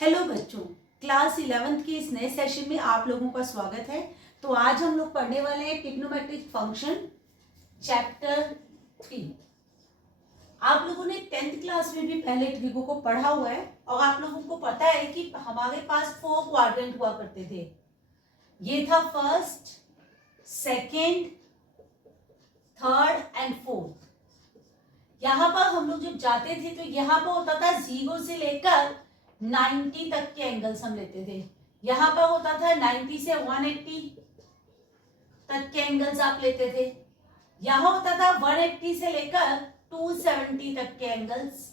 Hello बच्चों, class 11th के इस नए सेशन में आप लोगों का स्वागत है। तो आज हम लोग पढ़ने वाले हैं ट्रिग्नोमेट्रिक फंक्शन चैप्टर 3। आप लोगों ने 10th क्लास में भी पहले ट्रिगो को पढ़ा हुआ है और आप लोगों को पता है कि हमारे पास 4 क्वाड्रेंट हुआ करते थे। ये था first, second, third and fourth. यहाँ पर हम लोग जब जाते थे तो यहाँ पर होता था 0 से लेकर 90 तक के एंगल्स हम लेते थे। यहाँ पर होता था 90 से 180 तक के एंगल्स आप लेते थे। यहाँ होता था 180 से लेकर 270 तक के एंगल्स,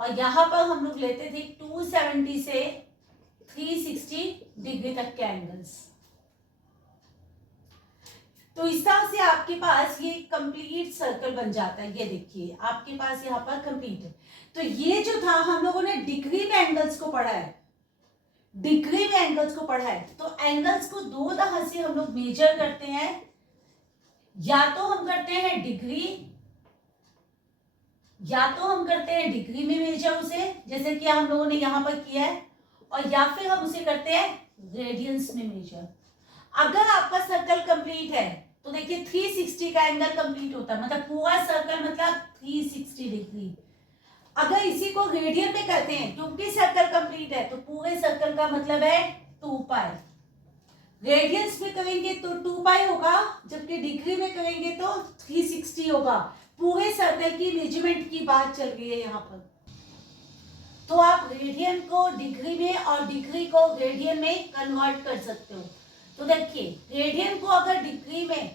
और यहाँ पर हम लोग लेते थे 270 से 360 डिग्री तक के एंगल्स। तो इस तरह से आपके पास ये कंप्लीट सर्कल बन जाता है। ये देखिए आपके पास यहाँ पर कंप्लीट है। तो ये जो था हम लोगों ने डिग्री में एंगल्स को पढ़ा है, डिग्री में एंगल्स को पढ़ा है। तो एंगल्स को दो तरह से हम लोग मेजर करते हैं। या तो हम करते हैं डिग्री, या तो हम करते हैं डिग्री में मेजर उसे, जैसे कि हम लोगों ने यहाँ पर किया है, और या फिर हम उसे करते हैं रेडियंस में मेजर। अगर आपका सर्कल कंप्लीट है तो देखिए 360 का एंगल कंप्लीट होता है, मतलब पूरा सर्कल मतलब 360 डिग्री। अगर इसी को रेडियन में करते हैं क्योंकि सर्कल कंप्लीट है तो पूरे सर्कल का मतलब है 2 पाई। रेडियंस में करेंगे तो 2 पाई होगा, जबकि डिग्री में करेंगे तो 360 होगा। पूरे सर्कल की मेजरमेंट की बात चल रही है यहाँ पर। तो आप रेडियन को डिग्री में और डिग्री को रेडियन में कन्वर्ट कर सकते हो। तो देखिए रेडियन को अगर डिग्री में,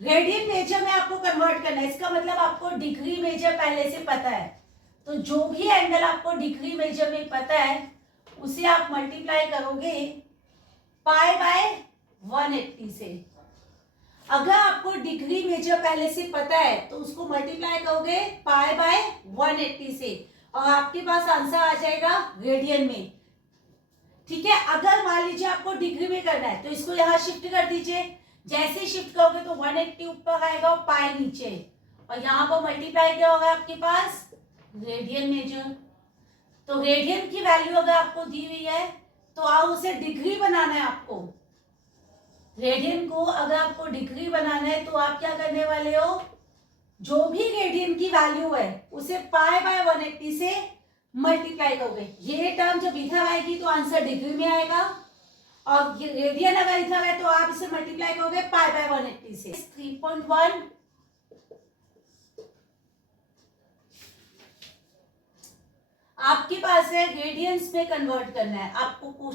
रेडियन मेजर में आपको कन्वर्ट करना है, इसका मतलब आपको डिग्री मेजर पहले से पता है। तो जो भी एंगल आपको डिग्री मेजर में पता है उसे आप मल्टीप्लाई करोगे पाई बाय 180 से। अगर आपको डिग्री मेजर पहले से पता है तो उसको मल्टीप्लाई करोगे पाई बाय 180 से, और आपके पास आंसर आ जाएगा रेडियन में। ठीक है, अगर मान लीजिए आपको डिग्री में करना है तो इसको यहाँ शिफ्ट कर दीजिए। जैसे शिफ्ट करोगे तो 180 ऊपर आएगा और पाई नीचे, और यहाँ पर मल्टीप्लाई क्या होगा आपके पास रेडियन मेजर। तो रेडियन की वैल्यू अगर आपको दी हुई है तो आप उसे डिग्री बनाना है। आपको रेडियन को अगर आपको डिग्री बनाना है तो आप क्या करने वाले हो, जो भी रेडियन की वैल्यू है उसे पाई बाय 180 से मल्टीप्लाई करोगे। ये टर्म जब इधर आएगी तो आंसर डिग्री में आएगा, और रेडियन अगर इधर है तो आप इसे मल्टीप्लाई करोगे पाई बाय 180 से। 3.1 आपके पास है रेडियंस में कन्वर्ट करना है। आपको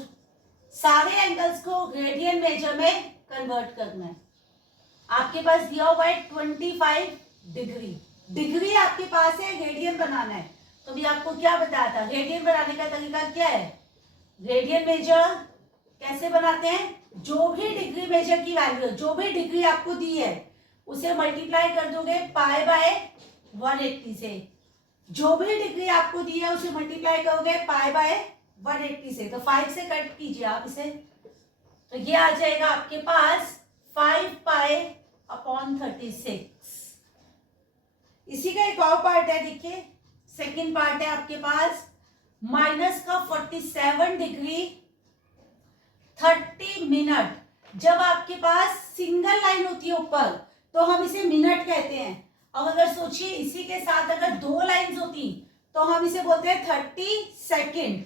सारे एंगल्स को रेडियन मेजर में कन्वर्ट करना है। आपके पास दिया हुआ है 25 डिग्री। डिग्री आपके पास है, रेडियन बनाना है। तो भी आपको क्या बताया था, रेडियन बनाने का तरीका क्या है। रेडियन मेजर कैसे बनाते हैं, जो भी डिग्री मेजर की वैल्यू, जो भी डिग्री आपको दी है उसे मल्टीप्लाई कर दोगे पाई बाय 180 से। जो भी डिग्री आपको दी है उसे मल्टीप्लाई करोगे पाई बाय 180 से। तो 5 से कट कीजिए आप इसे, तो ये आ जाएगा आपके पास 5 पाई अपॉन 36। इसी का एक और पार्ट है, देखिए सेकेंड पार्ट है आपके पास माइनस का 47 डिग्री 30 मिनट। जब आपके पास सिंगल लाइन होती है ऊपर तो हम इसे मिनट कहते हैं, और अगर सोचिए इसी के साथ अगर दो लाइंस होती तो हम इसे बोलते हैं 30 सेकेंड।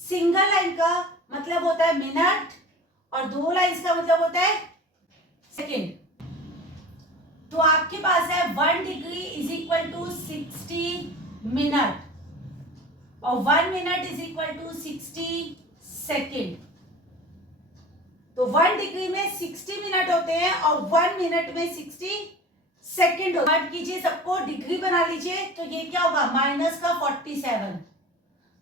सिंगल लाइन का मतलब होता है मिनट और दो लाइंस का मतलब होता है सेकेंड। तो आपके पास है 1 degree is equal to 60 minute, और 1 minute is equal to 60 second. तो 1 डिग्री में 60 मिनट होते हैं और 1 मिनट में 60 सेकेंड होता है। कीजिए सबको डिग्री बना लीजिए, तो ये क्या होगा माइनस का 47।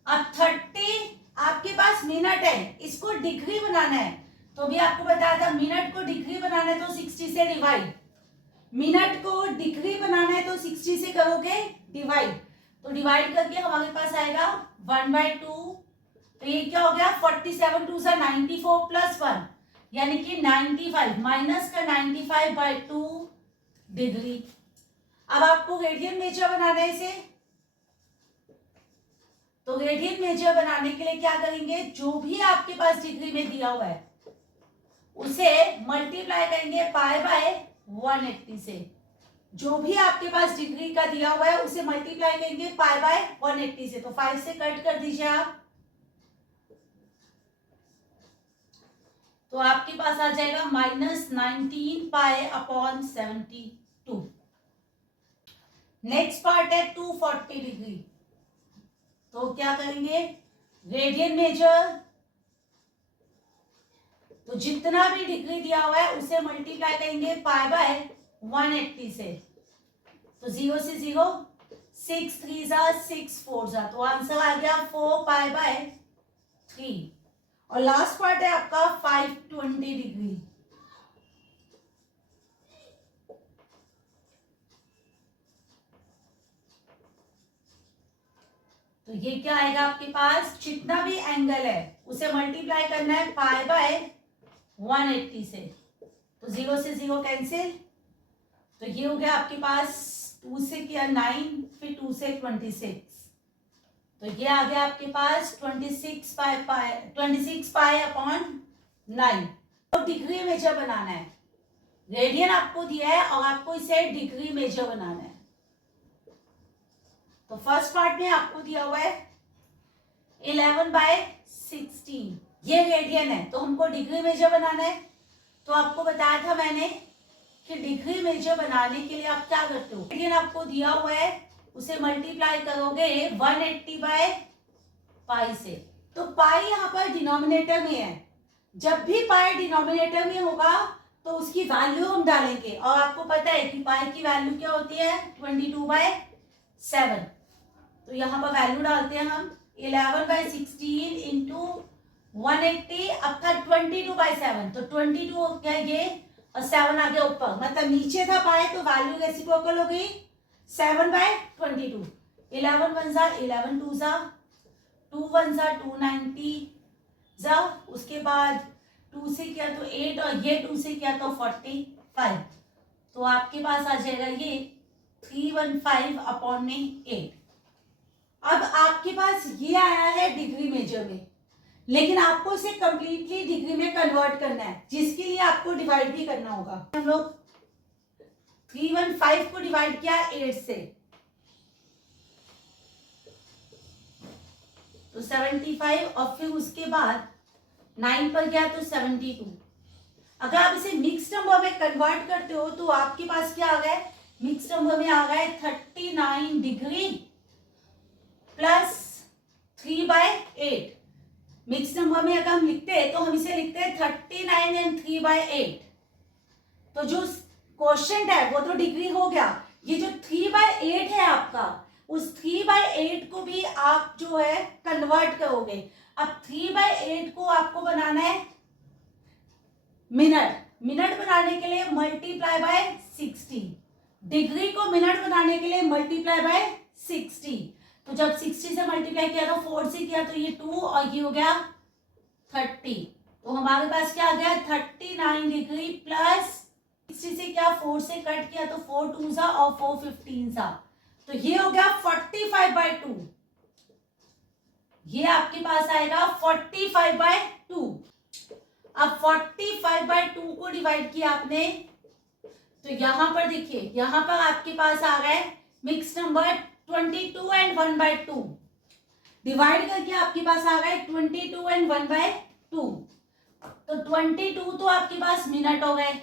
अब 30 आपके पास मिनट है, इसको डिग्री बनाना है। तो भी आपको बताया था मिनट को डिग्री बनाना है तो 60 से डिवाइड, मिनट को डिग्री बनाना है तो 60 से करोगे डिवाइड। तो डिवाइड करके हमारे पास आएगा 1/2। तो ये क्या हो गया 47 2 से 94 प्लस 1 यानी कि 95, माइनस का 95/2 डिग्री। अब आपको रेडियन मेजर बनाना है इसे, तो रेडियन मेजर बनाने के लिए क्या करेंगे, जो भी आपके पास डिग्री में दिया हुआ है उसे मल्टीप्लाई करेंगे पाई बाय 180 से। जो भी आपके पास डिग्री का दिया हुआ है उसे मल्टीप्लाई करेंगे पाई बाय 180 से। तो 5 से कट कर दीजिए आप, तो आपके पास आ जाएगा -19 पाई अपॉन 72। नेक्स्ट पार्ट है 240 डिग्री। तो क्या करेंगे, रेडियन मेजर, तो जितना भी डिग्री दिया हुआ है उसे मल्टीप्लाई करेंगे पाई बाय 180 से। तो 0 से 0, 6 3 जा 6 4 जा, तो आंसर आ गया 4 पाई बाय 3। और लास्ट पार्ट है आपका 520 डिग्री। तो ये क्या आएगा आपके पास, जितना भी एंगल है उसे मल्टीप्लाई करना है पाई बाय 180 से। तो 0 से 0 कैंसिल, तो ये हो गया आपके पास 2 से किया 9, फिर 2 से 26, तो ये आ गया आपके पास 26 पाई अपॉन 9। तो डिग्री मेजर बनाना है, रेडियन आपको दिया है और आपको इसे डिग्री मेजर बनाना है। तो फर्स्ट पार्ट में आपको दिया हुआ है 11/16, ये रेडियन है, तो हमको डिग्री मेजर बनाना है। तो आपको बताया था मैंने कि डिग्री मेजर बनाने के लिए आप क्या करते हो, रेडियन आपको दिया हुआ है उसे मल्टीप्लाई करोगे 180 बाय पाई से। तो पाई यहाँ पर डिनोमिनेटर में है, जब भी पाई डिनोमिनेटर में होगा तो उसकी वैल्यू हम डालेंगे, और आपको पता है कि पाई की वैल्यू क्या होती है 22/7। तो यहाँ पर वैल्यू डालते हैं हम 11/16 इंटू 180, अब था 22/7, तो 22 हो गया ये और 7 आ गया ऊपर, मतलब नीचे था पाए तो वैल्यू रेसिप्रोकल हो गई 7/22। 11 1 जा 11 2 जा 2 1 जा 290 जा, उसके बाद 2 से किया तो 8 और ये 2 से किया तो 45, तो आपके पास आ जाएगा ये 315 अपॉन में 8। अब आपके पास ये आया है डिग्री मेजर में, लेकिन आपको इसे कंप्लीटली डिग्री में कन्वर्ट करना है, जिसके लिए आपको डिवाइड भी करना होगा। हम लोग 315 को डिवाइड किया 8 से, तो 75, और फिर उसके बाद 9 पर गया तो 72। अगर आप इसे मिक्स नंबर में कन्वर्ट करते हो तो आपके पास क्या आ गया, मिक्स नंबर में आ गया 39 डिग्री प्लस 3/8। मिक्स नंबर में अगर हम लिखते हैं तो हम इसे लिखते हैं 39 एंड 3/8। तो जो क्वोशिएंट है वो तो डिग्री हो गया, ये जो 3/8 है आपका, उस 3/8 को भी आप जो है कन्वर्ट करोगे। अब 3/8 को आपको बनाना है मिनट, मिनट बनाने के लिए मल्टीप्लाई बाय 60, डिग्री को मिनट बनाने के लिए मल्टीप्लाई बाय 60। तो जब 60 से मल्टीप्लाई किया तो 4 से किया तो ये 2 और ये हो गया 30, तो हमारे पास क्या आ गया 39 डिग्री प्लस 60 से क्या 4 से कट किया तो 4 2 सा और 4 15 सा, तो ये हो गया 45/2। ये आपके पास आएगा 45/2। अब 45/2 को डिवाइड किया आपने, तो यहां पर देखिए, यहां पर आपके पास आ गए मिक्स नंबर 22 एंड 1/2, डिवाइड करके आपके पास आ गए 22 एंड 1/2। तो 22 तो आपके पास मिनट हो गए,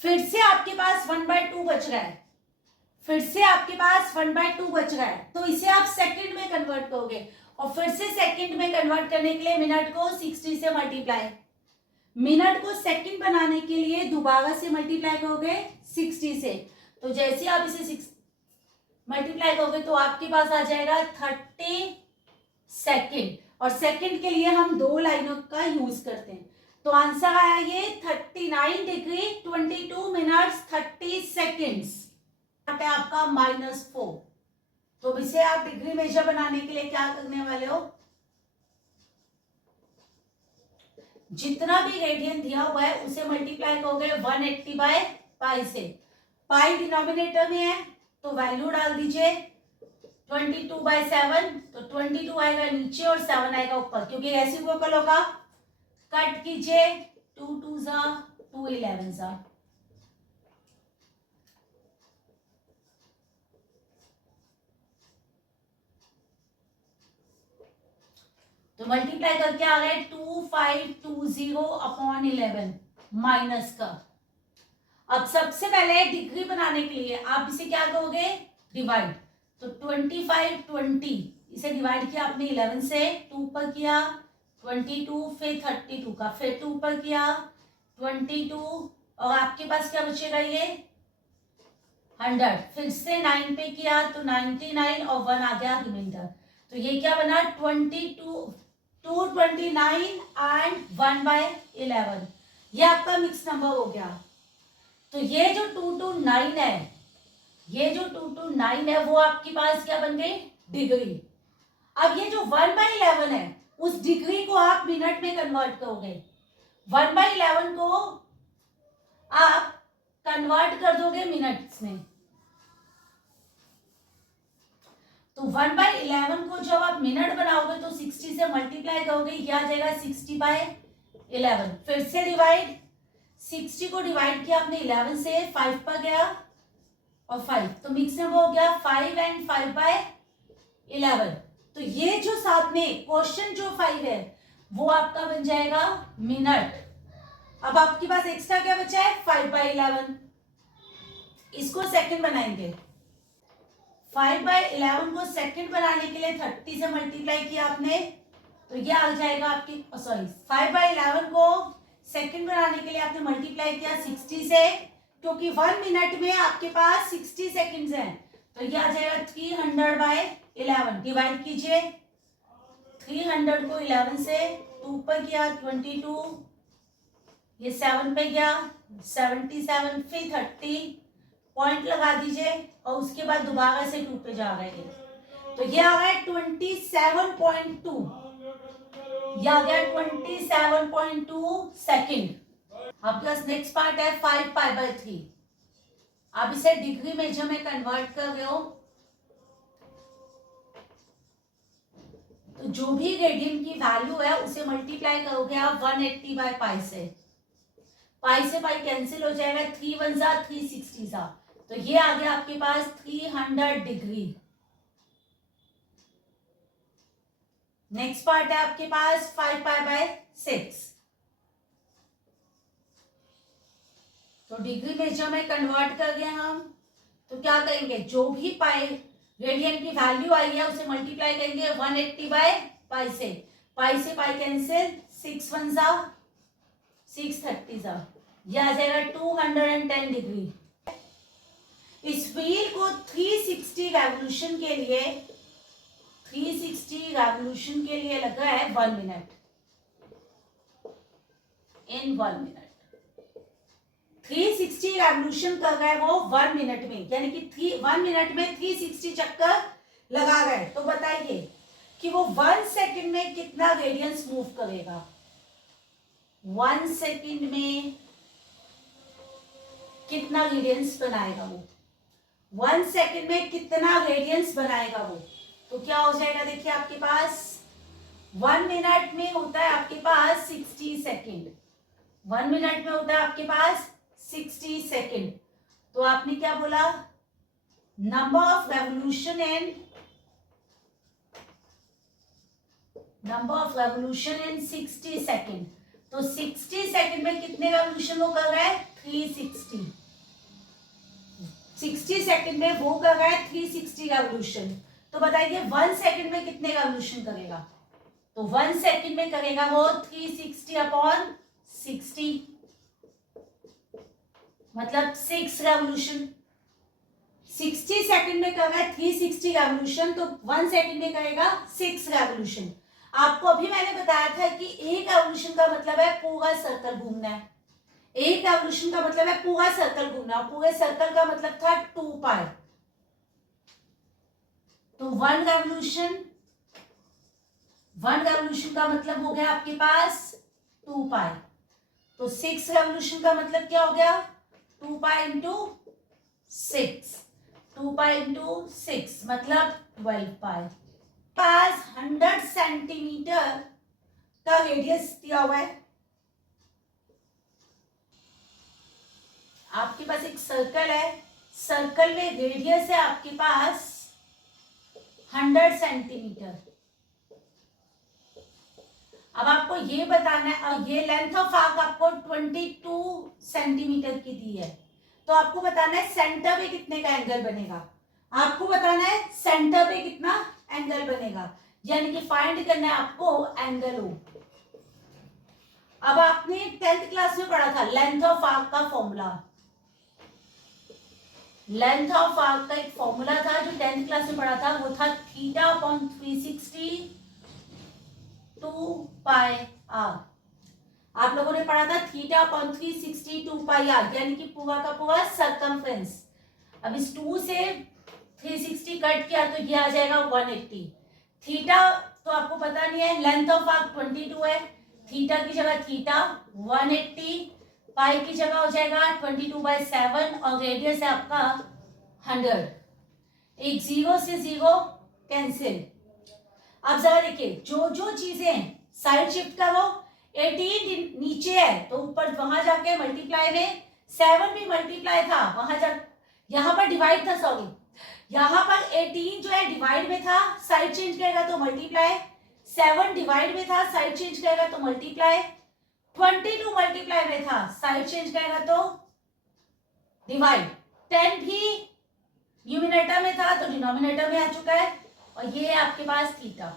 फिर से आपके पास 1/2 बच रहा है, फिर से आपके पास 1/2 बच रहा है, तो इसे आप सेकंड में कन्वर्ट करोगे, और फिर से सेकंड में कन्वर्ट करने के लिए मिनट को 60 से मल्टीप्लाई, मिनट को सेकंड बनाने के लिए दोबारा से मल्टीप्लाई करोगे 60 से। तो जैसे आप इसे मल्टीप्लाई करोगे तो आपके पास आ जाएगा 30 सेकंड, और सेकंड के लिए हम 2 लाइनों का यूज करते हैं। तो आंसर आया ये 39 डिग्री 22 मिनट्स 30 सेकेंड्स, आपका -4। तो इसे आप डिग्री मेजर बनाने के लिए क्या करने वाले हो, जितना भी रेडियन दिया हुआ है उसे मल्टीप्लाई करोगे 180/पाई से। पाई डिनोमिनेटर में है तो वैल्यू डाल दीजिए 22/7, तो 22 आएगा नीचे और 7 आएगा ऊपर, क्योंकि रेसिप्रोकल होगा। कट कीजिए, 2 2 जा 2 11 जा, तो मल्टीप्लाई करके आ गए 2520/11 माइनस का। अब सबसे पहले डिग्री बनाने के लिए आप इसे क्या करोगे, डिवाइड। तो 25 इसे डिवाइड किया आपने 11 से, 2 पर किया 22, फिर 32 का, फिर 2 पर किया 22, और आपके पास क्या बचेगा, ये 100, फिर से 9 पे किया तो 99 और 1 आ गया रिमाइंडर। तो ये क्या बना, 229 एंड 1/11, ये आपका मिक्स नंबर हो गया। तो ये जो 229 है, ये जो 229 है वो आपके पास क्या बन गई, डिग्री। अब ये जो 1/11 है, उस डिग्री को आप मिनट में कन्वर्ट करोगे। 1/11 को आप कन्वर्ट कर दोगे मिनट्स में। तो 1/11 को जब आप मिनट बनाओगे तो 60 से मल्टीप्लाई करोगे, ये आ जाएगा 60/11, फिर से डिवाइड, 60 को डिवाइड किया आपने 11 से, 5 पर गया और 5, तो मिक्स नंबर हो गया 5 एंड 5/11। तो ये जो साथ में क्वेश्चन जो 5 है वो आपका बन जाएगा मिनट। अब आपके पास एक्स्ट्रा क्या बचा है, 5/11, इसको सेकंड बनाएंगे। 5/11 को सेकंड बनाने के लिए 30 से मल्टीप्लाई किया आपने, तो ये आ जाएगा आपकी, सॉरी 5/11 को सेकंड बनाने के लिए आपने मल्टीप्लाई किया 60 से, क्योंकि 1 मिनट में आपके पास 60 सेकंड्स हैं, तो ये आ जाएगा 300/11। डिवाइड कीजिए, 300 को 11 से, 2 पर किया 22, ये 7 पे गया 77, फिर 30, पॉइंट लगा दीजिए और उसके बाद दोबारा से 2 पे जा रहे हैं, तो ये आ गया 27.2, ये आ गया 27.2 सेकेंड। आपके पास नेक्स्ट पार्ट है 5π/3। आप इसे डिग्री मेजर में कन्वर्ट कर रहे हो, तो जो भी रेडियन की वैल्यू है उसे मल्टीप्लाई करोगे आप 180/π से, पाई से पाई कैंसिल हो जाएगा, 3 1 जा 360 जा, तो ये आ गया आपके पास 300 डिग्री। नेक्स्ट पार्ट है आपके पास 5π/6। तो डिग्री मेजर में कन्वर्ट कर गए हम, तो क्या करेंगे, जो भी पाई रेडियन की वैल्यू आई है उसे मल्टीप्लाई करेंगे 180/π से, पाई से पाई कैंसिल, 6 1 जा 630 जा, ये आ जाएगा 210 डिग्री। इस व्हील को 360 रेवोल्यूशन के लिए, 360 रेवोल्यूशन के लिए लगा है 1 मिनट, इन 1 मिनट 360 रेवोल्यूशन कर रहा है वो 1 मिनट में, यानी कि 1 मिनट में 360 चक्कर लगा रहा है। तो बताइए कि वो 1 सेकंड में कितना रेडियंस मूव करेगा, 1 सेकंड में कितना रेडियंस बनाएगा वो, 1 सेकंड में कितना रेडियंस बनाएगा वो। तो क्या हो जाएगा, देखिए आपके पास 1 मिनट में होता है आपके पास 60 सेकंड, 1 मिनट में होता है आपके पास 60 सेकंड। तो आपने क्या बोला, number of revolution in 60 second. तो 60 सेकंड में कितने रेवोल्यूशन वो कर रहा है, 360। 60 सेकंड में वो कर रहा है 360 रेवोल्यूशन। तो बताइए 1 सेकंड में कितने रेवोल्यूशन करेगा, तो 1 सेकंड में करेगा वो 360/60, मतलब 6 रेवोल्यूशन। 60 सेकंड में कर रहा है 360 रेवोल्यूशन, तो 1 सेकंड में करेगा 6 रेवोल्यूशन। आपको अभी मैंने बताया था कि एक रेवोल्यूशन का मतलब है पूरा सर्कल घूमना है, एक रेवोल्यूशन का मतलब है पूरा सर्कल घूमना, और पूरे सर्कल का मतलब था 2π। तो 1 रेवोल्यूशन का मतलब हो गया आपके पास 2π। तो 6 रेवोल्यूशन का मतलब क्या हो गया, 2π × 6, 2π × 6 मतलब 12 पाई। पास 100 सेंटीमीटर का रेडियस दिया हुआ है। आपके पास एक सर्कल है, सर्कल में रेडियस है आपके पास 100 सेंटीमीटर। अब आपको ये बताना है, और ये लेंथ ऑफ आर्क आपको 22 सेंटीमीटर की दी है, तो आपको बताना है सेंटर पे कितने का एंगल बनेगा। आपको बताना है सेंटर पे कितना एंगल बनेगा, यानी कि फाइंड करना है आपको एंगल ओ। अब आपने 10th क्लास में पढ़ा था लेंथ ऑफ आर्क का फॉर्मूला। लेंथ ऑफ आर्क का एक फॉर्मूला था जो 10th क्लास में पढ़ा था, वो था थीटा अपॉन 360 2 पाई आर। आप लोगों ने पढ़ा था थीटा अपॉन 360 2 पाई आर, यानी कि पूरा का पूरा सर्कमफ्रेंस। अब इस 2 से 360 कट किया तो ये आ जाएगा 180। थीटा तो आपको पता नहीं है, लेंथ ऑफ आर्क 22 है, थीटा की जगह थीटा 180, पाई की जगह हो जाएगा 22/7 और रेडियस है आपका 100। एक 0 से 0 कैंसिल। अब जरा देखिए, जो जो चीजें साइड शिफ्ट करो, 18 नीचे है तो ऊपर वहां जाके मल्टीप्लाई में 7 भी मल्टीप्लाई था, वहां जा यहाँ पर डिवाइड था, सॉरी यहाँ पर 18 जो है डिवाइड में था, साइड चेंज करेगा तो मल्टीप्लाई, 7 डिवाइड में था, साइड चेंज करेगा तो मल्टीप्लाई, 22 मल्टीप्लाई में था, साइड चेंज करेगा तो डिवाइड, 10 भी न्यूमिनेटर में था तो डिनोमिनेटर में आ चुका है, और ये है आपके पास थीटा।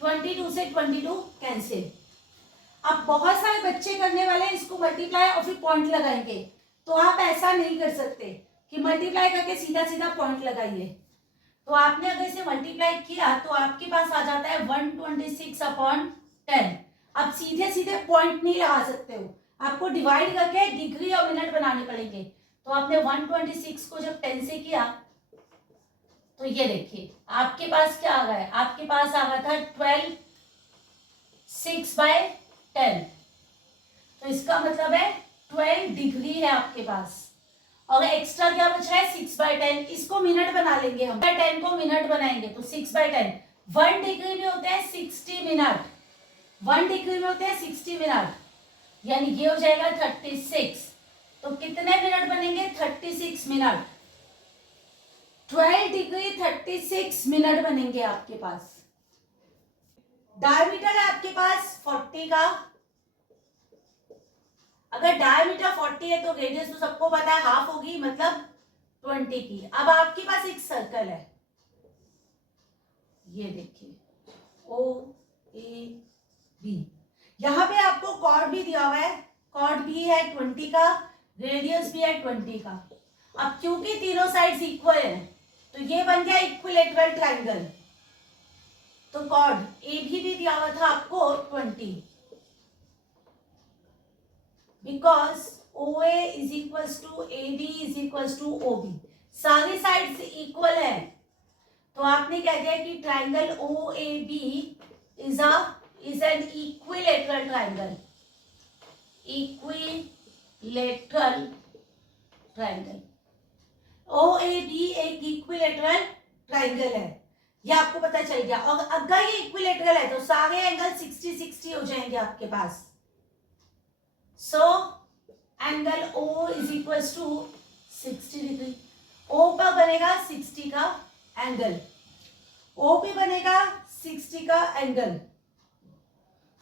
22 से 22 कैंसिल। अब बहुत सारे बच्चे करने वाले हैं इसको मल्टीप्लाई और फिर पॉइंट लगाएंगे, तो आप ऐसा नहीं कर सकते कि मल्टीप्लाई करके सीधा सीधा पॉइंट लगाइए। तो आपने अगर इसे मल्टीप्लाई किया तो आपके पास आ जाता है 126/10। अब सीधे सीधे पॉइंट नहीं लगा सकते हो, आपको डिवाइड करके डिग्री और मिनट बनाने पड़ेंगे। तो आपने 126 को जब 10 से किया तो ये देखिए आपके पास क्या आ गया है, आपके पास आ गया था 12 6/10। तो इसका मतलब है 12 डिग्री है आपके पास, और एक्स्ट्रा क्या बच रहा है 6/10। इसको मिनट बना लेंगे हम, 10 को मिनट बनाएंगे तो 6/10। 1 डिग्री में होते हैं 60 मिनट, 1 डिग्री में होते हैं 60 मिनट, यानी ये हो जाएगा 36। तो कितने मिनट बनेंगे 36 मिनट, 12 डिग्री 36 मिनट बनेंगे आपके पास। डायमीटर है आपके पास 40 का, अगर डायमीटर 40 है तो रेडियस तो सबको पता है हाफ होगी, मतलब 20 की। अब आपके पास एक सर्कल है, ये देखिए ओ ए बी, यहां पे आपको कॉर्ड भी दिया हुआ है, कॉर्ड भी है 20 का, रेडियस भी है 20 का। अब क्योंकि तीनों साइड्स इक्वल है तो ये बन गया इक्विलेटरल ट्रायंगल। तो कॉर्ड ए भी दिया हुआ था आपको 20, because OA is equals to AB is equals to OB, सारी साइड्स इक्वल है, तो आपने कह दिया कि triangle OAB is an equilateral triangle, equilateral triangle. OAB एक इक्विलेटरल ट्रायंगल है, ये आपको पता चल गया। और अगर ये इक्विलेटरल है तो सारे एंगल 60-60 हो जाएंगे आपके पास। So angle O is equal to 60 degree. O पर बनेगा 60 का एंगल, O पे बनेगा 60 का एंगल।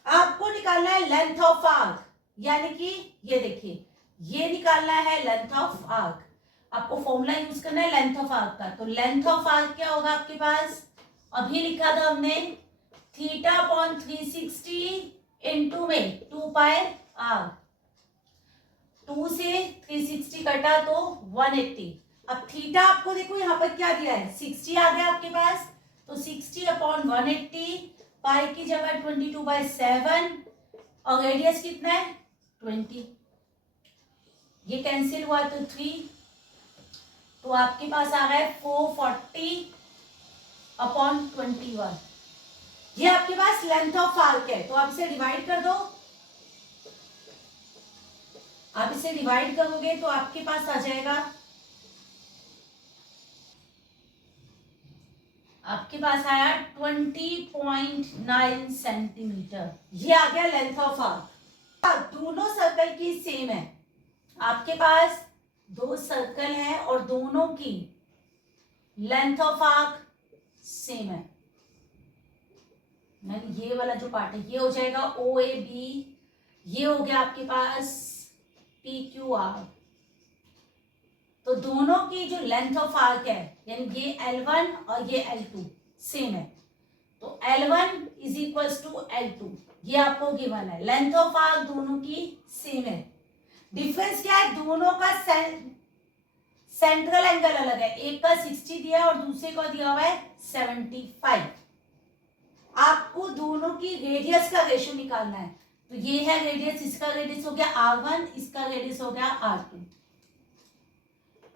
आपको निकालना है लेंथ ऑफ आर्क, यानी कि ये देखिए ये निकालना है लेंथ ऑफ आर्क। आपको फॉर्मूला यूज करना है लेंथ ऑफ आर्क का। तो लेंथ ऑफ आर्क क्या होगा आपके पास, अभी लिखा था हमने थीटा अपॉन 360 इनटू में 2 पाई आर। 2 से 360 कटा तो 180। अब थीटा आपको देखो यहाँ पर क्या दिया है 60 आ गया आपके पास, तो 60/180, पाई की जगह 22/7 और रेडियस कितना है 20। ये कैंसिल हुआ तो 3, तो आपके पास आ गया 440/21। ये आपके पास लेंथ ऑफ आर्क है, तो आप इसे डिवाइड कर दो। आप इसे डिवाइड करोगे तो आपके पास आ जाएगा आपके पास आया 20.9 सेंटीमीटर। ये आ गया लेंथ ऑफ आर्क। दोनों सर्कल की सेम है, आपके पास दो सर्कल है और दोनों की लेंथ ऑफ आर्क सेम है। यानी ये वाला जो पार्ट है ये हो जाएगा ओ ए बी, ये हो गया आपके पास पी क्यू आर। तो दोनों की जो लेंथ ऑफ आर्क है यानी ये L1 और ये L2 सेम है, तो L1 is equals to L2, ये आपको गिवन है। लेंथ ऑफ आर्क दोनों की सेम है, डिफरेंस क्या है, दोनों का सेंट्रल एंगल अलग है, एक का 60 दिया है और दूसरे को दिया हुआ है 75। आपको दोनों की रेडियस का रेशियो निकालना है, तो ये है रेडियस, इसका रेडियस हो गया R1, इसका रेडियस हो गया R2।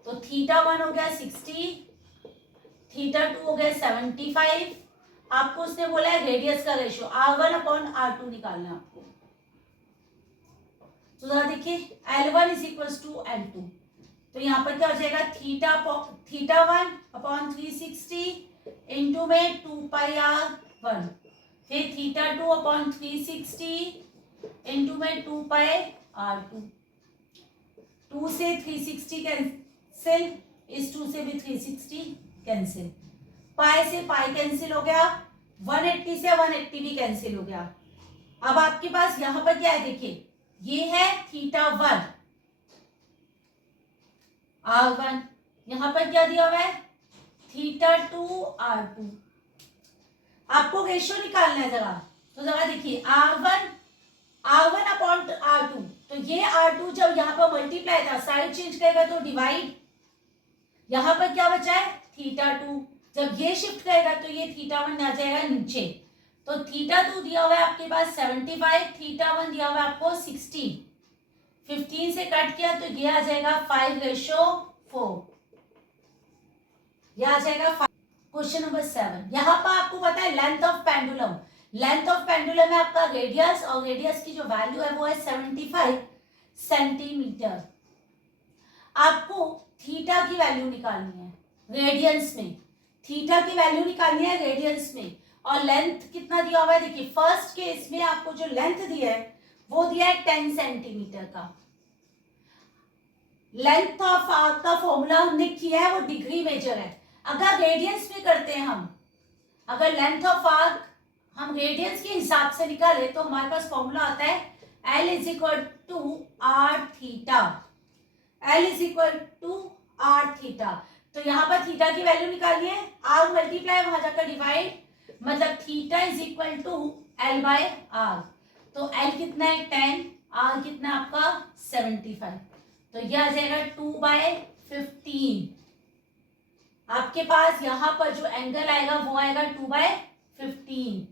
तो θ1 हो गया 60, θ2 हो गया 75। आपको उसने बोला है रेडियस का रेशियो R1/R2 निकालना है आपको। तो जरा देखिए L1 is equal to L2, तो यहाँ पर क्या हो जाएगा θ1/360 इंटू में 2πr1, फिर θ2/360 इंटू में 2πr2। 2 से 360 कैंसिल, इस 2 से भी 360 कैंसिल, पाई से पाई कैंसिल हो गया, 180 से 180 भी कैंसिल हो गया। अब आपके पास यहां पर क्या है, देखिए ये है θ1 R1, यहां पर क्या दिया हुआ है θ2 R2। आपको रेशियो निकालना है जरा, तो जरा देखिए R1/R2, तो ये R2 जब यहाँ पर मल्टीप्लाई था, साइड चेंज करेगा तो डिवाइड, यहाँ पर क्या बचा है θ2, जब ये शिफ्ट करेगा तो ये θ1 आ जाएगा नीचे। तो θ2 दिया हुआ है आपके पास 75, θ1 दिया हुआ है आपको 60, 15 से कट किया तो ये आ जाएगा 5:4, ये आ जाएगा 5। क्वेश्चन नंबर 7, यहाँ पर आपको पता है length of pendulum, length of pendulum है आपका रेडियस, और रेडियस की जो वैल्यू है वो है 75 सेंटीमीटर। आपको थीटा की वैल्यू निकालनी है रेडियंस में, थीटा की वैल्यू निकालनी है रेडियंस में, और लेंथ कितना दिया हुआ है, देखिए फर्स्ट केस में आपको जो लेंथ दिया है वो दिया है 10 सेंटीमीटर का। लेंथ ऑफ आर्क का फॉर्मूला हमने किया है वो डिग्री मेजर है। अगर रेडियंस में करते हैं हम, अगर लेंथ ऑफ आर्क हम रेडियंस के हिसाब से निकाले तो हमारे पास फॉर्मूला आता है L is equal to R theta, L is equal to R theta. तो यहाँ पर थीटा की वैल्यू निकालनी है, आर मल्टीप्लाई वहां जाकर डिवाइड, मतलब theta is equal to L/R। तो L कितना है 10, R कितना आपका 75, तो यह आ जाएगा 2/15। आपके पास यहाँ पर जो एंगल आएगा वो आएगा 2/15।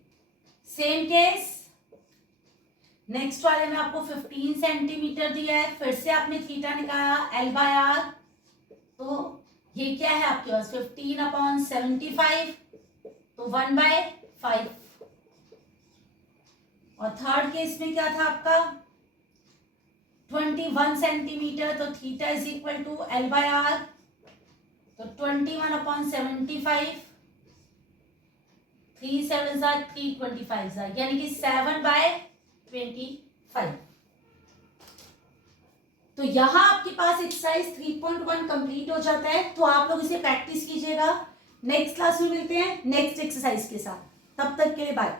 सेम केस नेक्स्ट वाले में आपको 15 सेंटीमीटर दिया है, फिर से आपने थीटा निकाला L/R, तो ये क्या है आपके पास 15/75, तो 1/5। और थर्ड केस में क्या था आपका 21 सेंटीमीटर, तो theta is equal to L/R, तो 21/75, 3 7 325, यानी कि 7/25। तो यहां आपके पास एक्सरसाइज 3.1 कंप्लीट हो जाता है। तो आप लोग इसे प्रैक्टिस कीजिएगा। नेक्स्ट क्लास में मिलते हैं नेक्स्ट एक्सरसाइज के साथ, तब तक के लिए बाय।